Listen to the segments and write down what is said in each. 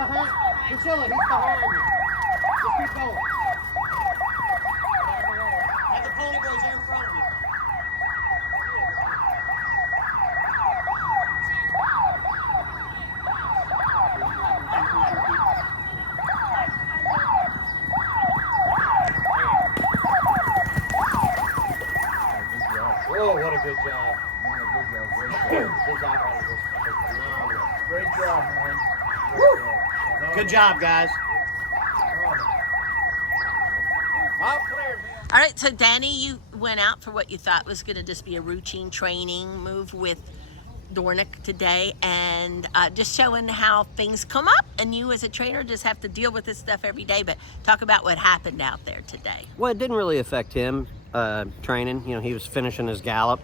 behind. Priscilla, he's behind you. Just keep going. Have the pony boys there in front of you. Oh, what a good job. Great job, man. Good job, guys. All right, so Danny, you went out for what you thought was going to just be a routine training move with Dornoch today, and just showing how things come up, and you as a trainer just have to deal with this stuff every day. But talk about what happened out there today. Well, it didn't really affect him training. You know, he was finishing his gallop.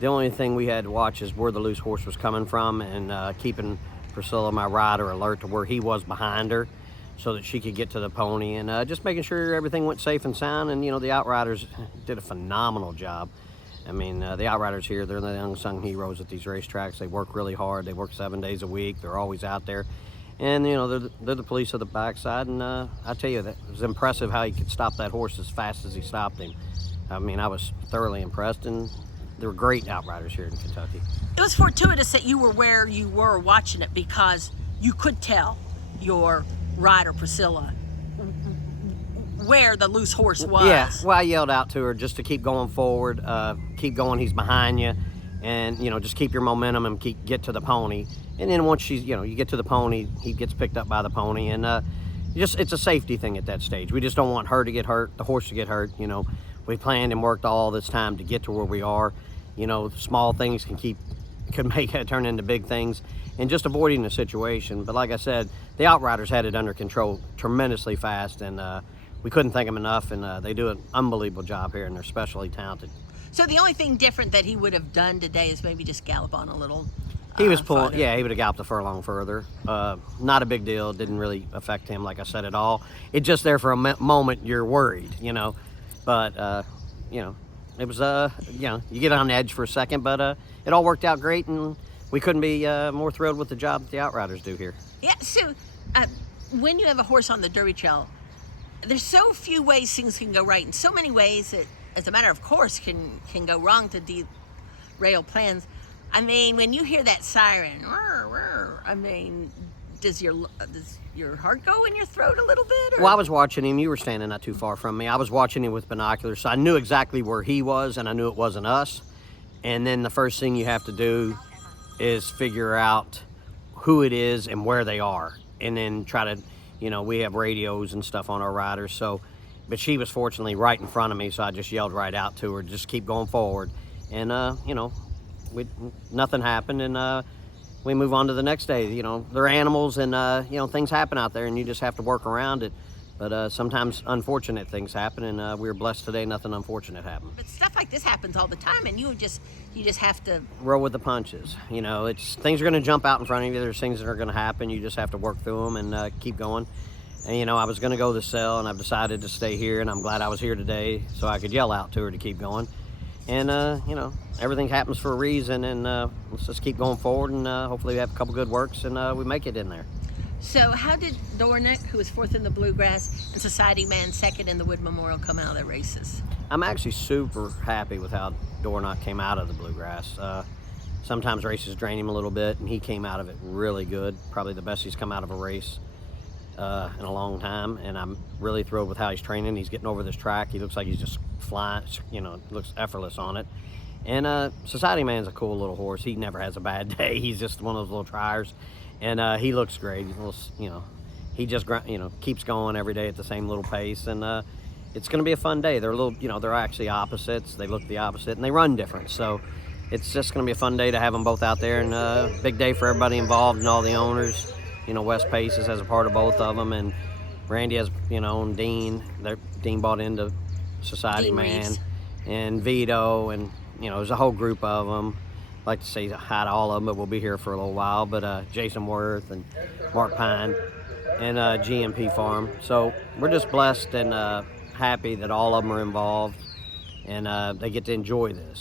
The only thing we had to watch is where the loose horse was coming from, and keeping Priscilla, my rider, alert to where he was behind her so that she could get to the pony, and just making sure everything went safe and sound. And, you know, the Outriders did a phenomenal job. I mean, the Outriders here, they're the unsung heroes at these racetracks. They work really hard. They work 7 days a week. They're always out there. And, you know, they're the police of the backside. And I tell you, that it was impressive how he could stop that horse as fast as he stopped him. I mean, I was thoroughly impressed, and there were great Outriders here in Kentucky. It was fortuitous that you were where you were watching it, because you could tell your rider, Priscilla, where the loose horse was. Yeah, well, I yelled out to her just to keep going forward, keep going, he's behind you, and, you know, just keep your momentum and get to the pony. And then once she's, you know, you get to the pony, he gets picked up by the pony, and it's a safety thing at that stage. We just don't want her to get hurt, the horse to get hurt. You know, we planned and worked all this time to get to where we are. You know, small things can make it turn into big things, and just avoiding the situation. But like I said, the Outriders had it under control tremendously fast, and we couldn't thank them enough, and they do an unbelievable job here, and they're especially talented. So the only thing different that he would have done today is maybe just gallop on a little. He was pulling, farther. yeah, he would have galloped a furlong further. Not a big deal. It didn't really affect him, like I said, at all. It's just there for a moment you're worried, you know. But, you know, it was, you know, you get on edge for a second, but it all worked out great, and we couldn't be more thrilled with the job that the Outriders do here. Yeah, so when you have a horse on the Derby Trail, there's so few ways things can go right, and so many ways that, as a matter of course, can go wrong to derail plans. I mean, when you hear that siren, I mean, does your heart go in your throat a little bit? Or? Well, I was watching him. You were standing not too far from me. I was watching him with binoculars, so I knew exactly where he was, and I knew it wasn't us. And then the first thing you have to do is figure out who it is and where they are, and then try to, you know, we have radios and stuff on our riders. So, but she was fortunately right in front of me, so I just yelled right out to her, just keep going forward. And, you know, nothing happened, and we move on to the next day. You know, they're animals, and you know, things happen out there, and you just have to work around it. But sometimes unfortunate things happen, and we were blessed today nothing unfortunate happened. But stuff like this happens all the time, and you just have to roll with the punches. You know, it's things are going to jump out in front of you. There's things that are going to happen. You just have to work through them and keep going. And, you know, I was going to go to the cell, and I've decided to stay here, and I'm glad I was here today so I could yell out to her to keep going. And, you know, everything happens for a reason, and let's just keep going forward, and hopefully we have a couple good works, and we make it in there. So how did Dornoch, who was fourth in the Bluegrass, and Society Man second in the Wood Memorial, come out of the races? I'm actually super happy with how Dornoch came out of the Bluegrass. Sometimes races drain him a little bit, and he came out of it really good. Probably the best he's come out of a race in a long time, and I'm really thrilled with how he's training. He's getting over this track. He looks like he's just flying, you know, looks effortless on it. And Society Man's a cool little horse. He never has a bad day. He's just one of those little triers, and he looks great. He's a little, you know, he just, you know, keeps going every day at the same little pace, and it's going to be a fun day. They're a little, you know, they're actually opposites. They look the opposite, and they run different. So it's just going to be a fun day to have them both out there, and big day for everybody involved and all the owners. You know, West Paces has a part of both of them, and Randy has, you know, and Dean. Dean bought into Society Dean Man, Reeves. and Vito, and, you know, there's a whole group of them. I'd like to say hi to all of them, but we'll be here for a little while. But Jason Worth and Mark Pine and GMP Farm. So we're just blessed and happy that all of them are involved, and they get to enjoy this.